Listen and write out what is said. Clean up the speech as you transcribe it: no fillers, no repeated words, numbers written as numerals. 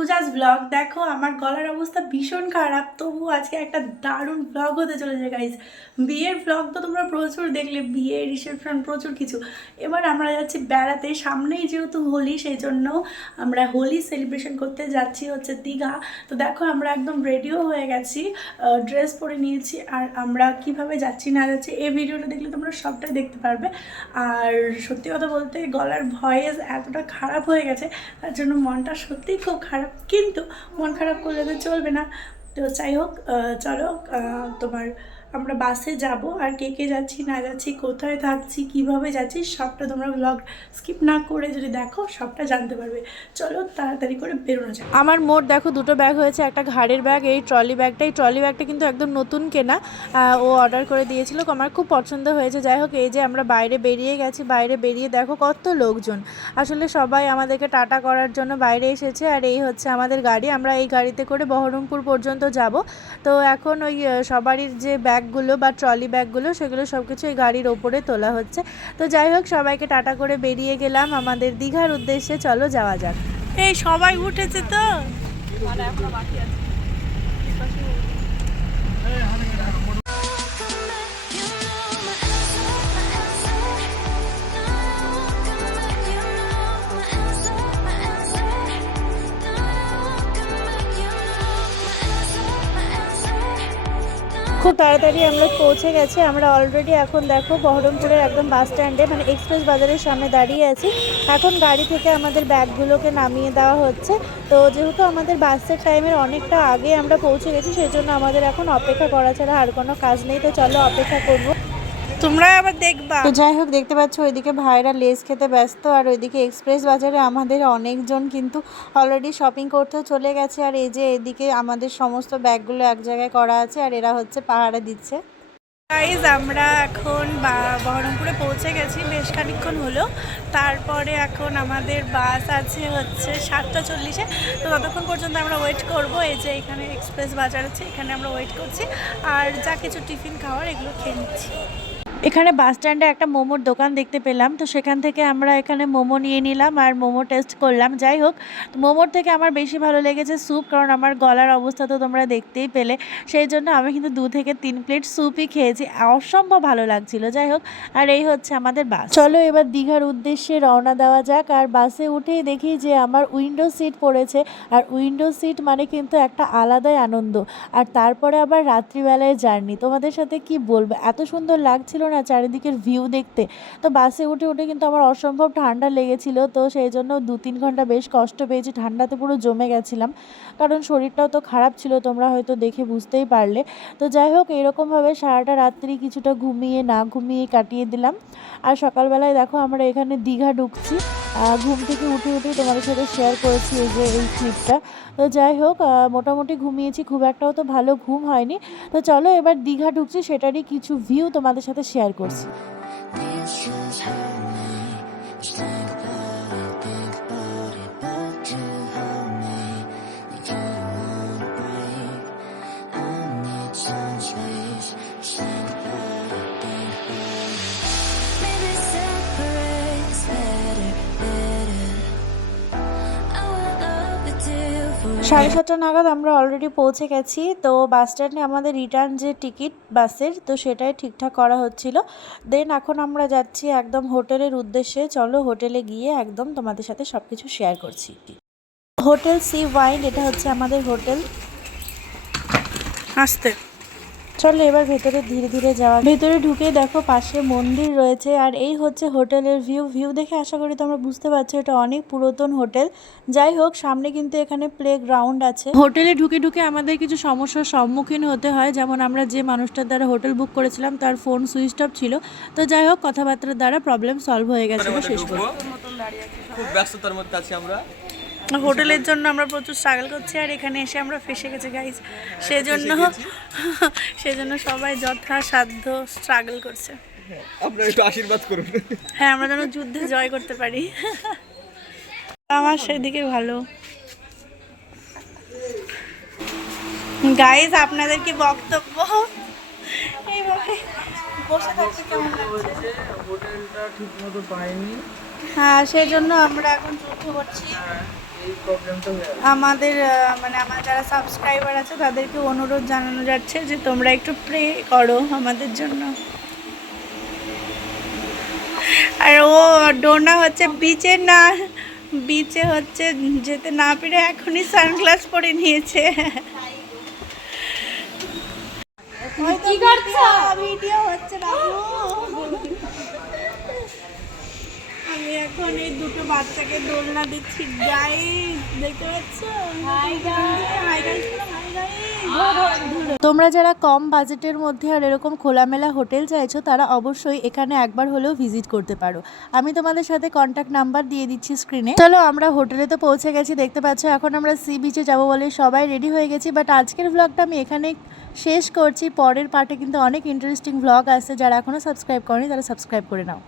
Puja's blog. দেখো আমার গলার অবস্থা ভীষণ খারাপ, তবু আজকে একটা দারুণ ব্লগ হতে চলেছে গাইজ। বিয়ের ব্লগ তো তোমরা প্রচুর দেখলে, বিয়ে রিসেপশন প্রচুর কিছু। এবার আমরা যাচ্ছি বেড়াতে, সামনেই যেহেতু হোলি, সেই জন্য আমরা হোলি সেলিব্রেশন করতে যাচ্ছি হচ্ছে দীঘা। তো দেখো আমরা একদম রেডিও হয়ে গেছি, ড্রেস পরে নিয়েছি, আর আমরা কিভাবে যাচ্ছি না যাচ্ছি এই ভিডিওটা দেখলে তোমরা সবটাই দেখতে পারবে। আর সত্যি কথা বলতে গলার ভয়েস এতটা খারাপ হয়ে গেছে, তার জন্য মনটা সত্যিই খুব খারাপ, কিন্তু মন খারাপ করলে তো চলবে না। তো যাই হোক, চলো তোমার আমরা বাসে যাব, আর কে কে যাচ্ছি না যাচ্ছি, কোথায় থাকছি, কিভাবে যাচ্ছি, সবটা তোমরা ব্লগ স্কিপ না করে যদি দেখো সবটা জানতে পারবে। চলো তাড়াতাড়ি করে বেরোনো যায়। আমার মোট দেখো দুটো ব্যাগ হয়েছে, একটা ঘাড়ের ব্যাগ, এই ট্রলি ব্যাগটা কিন্তু একদম নতুন কেনা, ও অর্ডার করে দিয়েছিল, আমার খুব পছন্দ হয়েছে। যাই হোক, এই যে আমরা বাইরে বেরিয়ে গেছি, বাইরে বেরিয়ে দেখো কত লোকজন, আসলে সবাই আমাদেরকে টাটা করার জন্য বাইরে এসেছে। আর এই হচ্ছে আমাদের গাড়ি, আমরা এই গাড়িতে করে বহরমপুর পর্যন্ত যাব। তো এখন ওই সবারই যে ব্যাগগুলো বা ট্রলি ব্যাগগুলো, সেগুলো সব কিছু এই গাড়ির ওপরে তোলা হচ্ছে। তো যাই হোক, সবাইকে টাটা করে বেরিয়ে গেলাম আমাদের দীঘার উদ্দেশ্যে। চলো যাওয়া যাক। এই সবাই উঠেছে তো? খুব তাড়াতাড়ি আমরা পৌঁছে গেছি। আমরা অলরেডি এখন দেখো বহরমপুরের একদম বাস স্ট্যান্ডে, মানে এক্সপ্রেস বাজারের সামনে দাঁড়িয়ে আছি। এখন গাড়ি থেকে আমাদের ব্যাগগুলোকে নামিয়ে দেওয়া হচ্ছে। তো যেহেতু আমাদের বাসের টাইমের অনেকটা আগে আমরা পৌঁছে গেছি, সেই জন্য আমাদের এখন অপেক্ষা করা ছাড়া আর কোনো কাজ নেই। তো চলো অপেক্ষা করবো। তোমরা আবার দেখবা। তো যাই হোক, দেখতে পাচ্ছ ওইদিকে ভাইরা লেস খেতে ব্যস্ত, আর ওইদিকে এক্সপ্রেস বাজারে আমাদের অনেকজন কিন্তু অলরেডি শপিং করতেও চলে গেছে। আর এই যে এদিকে আমাদের সমস্ত ব্যাগগুলো এক জায়গায় করা আছে, আর এরা হচ্ছে পাহারা দিচ্ছে। গাইজ আমরা এখন বহরমপুরে পৌঁছে গেছি, বেশ খানিকক্ষণ হলো। তারপরে এখন আমাদের বাস আছে হচ্ছে 7:40-এ। তো ততক্ষণ পর্যন্ত আমরা ওয়েট করব। এই যে এখানে এক্সপ্রেস বাজার আছে, এখানে আমরা ওয়েট করছি, আর যা কিছু টিফিন খাওয়ার এগুলো খেয়ে নিচ্ছি। এখানে বাস স্ট্যান্ডে একটা মোমোর দোকান দেখতে পেলাম, তো সেখান থেকে আমরা এখানে মোমো নিয়ে নিলাম আর মোমো টেস্ট করলাম। যাই হোক, মোমোর থেকে আমার বেশি ভালো লেগেছে স্যুপ, কারণ আমার গলার অবস্থা তো তোমরা দেখতেই পেলে, সেই জন্য আমি কিন্তু 2 থেকে 3 প্লেট স্যুপই খেয়েছি, অসম্ভব ভালো লাগছিল। যাই হোক, আর এই হচ্ছে আমাদের বাস। চলো এবার দীঘার উদ্দেশ্যে রওনা দেওয়া যাক। আর বাসে উঠেই দেখি যে আমার উইন্ডো সিট পড়েছে, আর উইন্ডো সিট মানে কিন্তু একটা আলাদাই আনন্দ। আর তারপরে আবার রাত্রিবেলায় জার্নি, তোমাদের সাথে কি বলবো, এত সুন্দর লাগছিল না চারিদিকের ভিউ দেখতে। তো বাসে উঠে উঠে কিন্তু আমার অসম্ভব ঠান্ডা লেগেছিল, তো সেই জন্য 2-3 ঘন্টা বেশ কষ্ট পেয়েছি, ঠান্ডাতে পুরো জমে গেছিলাম, কারণ শরীরটাও তো খারাপ ছিল, তোমরা হয়তো দেখে বুঝতেই পারলে। তো যাই হোক, এরকমভাবে সারাটা রাত্রি কিছুটা ঘুমিয়ে না ঘুমিয়ে কাটিয়ে দিলাম। আর সকালবেলায় দেখো আমরা এখানে দীঘা ঢুকছি, ঘুম থেকে উঠে উঠেই তোমাদের সাথে শেয়ার করেছি এই যে এই ক্লিপটা। তো যাই হোক, মোটামুটি ঘুমিয়েছি, খুব একটাও তো ভালো ঘুম হয়নি। তো চলো এবার দীঘা ঢুকছি, সেটারই কিছু ভিউ তোমাদের সাথে শেয়ার করছি। সাড়ে 7টা নাগাদ আমরা অলরেডি পৌঁছে গেছি। তো বাস স্ট্যান্ডে আমাদের রিটার্ন যে টিকিট বাসের, তো সেটাই ঠিকঠাক করা হচ্ছিল। দেন এখন আমরা যাচ্ছি একদম হোটেলের উদ্দেশ্যে। চলো হোটেলে গিয়ে একদম তোমাদের সাথে সব কিছু শেয়ার করছি। হোটেল সি ওয়াইন, এটা হচ্ছে আমাদের হোটেল। আসতে চলো এবার ভেতরে ধীরে ধীরে যাওয়া। ভেতরে ঢুকে দেখো পাশে মন্দির রয়েছে, আর এই হচ্ছে হোটেলের ভিউ দেখে আশা করি তোমরা বুঝতে পারছো এটা অনেক পুরাতন হোটেল। যাই হোক, সামনে কিন্তু এখানে প্লে গ্রাউন্ড আছে। হোটেলে ঢুকে ঢুকে আমাদের কিছু সমস্যার সম্মুখীন হতে হয়, যেমন আমরা যে মানুষটার দ্বারা হোটেল বুক করেছিলাম তার ফোন সুইচ অফ ছিল। তো যাই হোক, কথাবার্তার দ্বারা প্রবলেম সলভ হয়ে গেছিল শেষ পর্যন্ত। খুব ব্যস্ততার মধ্যে আছি আমরা, হোটেলের জন্য আমরা প্রচুর স্ট্রাগল করছি, আর এখানে এসে আমরা ফেসে গেছি গাইজ। সেজন্য সবাই যথাসাধ্য স্ট্রাগল করছে। আপনারা একটু আশীর্বাদ করুন। হ্যাঁ, আমরা যেন যুদ্ধে জয় করতে পারি। আমার সেদিকে ভালো। গাইজ, আপনাদের কি বক্তব্য? এইভাবে বসে থাকতে কেমন লাগছে? হোটেলটা ঠিক মতো পাইনি। হ্যাঁ, সেই জন্য আমরা এখন যুদ্ধ করছি। আমাদের মানে আমার যারা সাবস্ক্রাইবার আছে তাদেরকে অনুরোধ জানানো যাচ্ছে যে তোমরা একটু প্রে করো আমাদের জন্য। আর ও ডোনা হচ্ছে বিচে হচ্ছে যেতে না পেরে এখনই সানগ্লাস পরে নিয়েছে। কি করছো? ভিডিও হচ্ছে বাবু। আমি এখন এই দুটো বাচ্চাকে দোলনা দিচ্ছি গাইস, দেখতে পাচ্ছ? Hi guys, hi guys, hi guys. তোমরা যারা কম বাজেটের মধ্যে আর এরকম খোলামেলা হোটেল চাইছো তারা অবশ্যই এখানে একবার হলেও ভিজিট করতে পারো। আমি তোমাদের সাথে কন্ট্যাক্ট নাম্বার দিয়ে দিচ্ছি স্ক্রিনে। চলো আমরা হোটেলে তো পৌঁছে গেছি, দেখতে পাচ্ছ। এখন আমরা সি বিচে যাবো বলে সবাই রেডি হয়ে গেছি। বাট আজকের ভ্লগটা আমি এখানে শেষ করছি। পরের পার্টে কিন্তু অনেক ইন্টারেস্টিং ভ্লগ আসছে। যারা এখনও সাবস্ক্রাইব করেনি তারা সাবস্ক্রাইব করে নাও।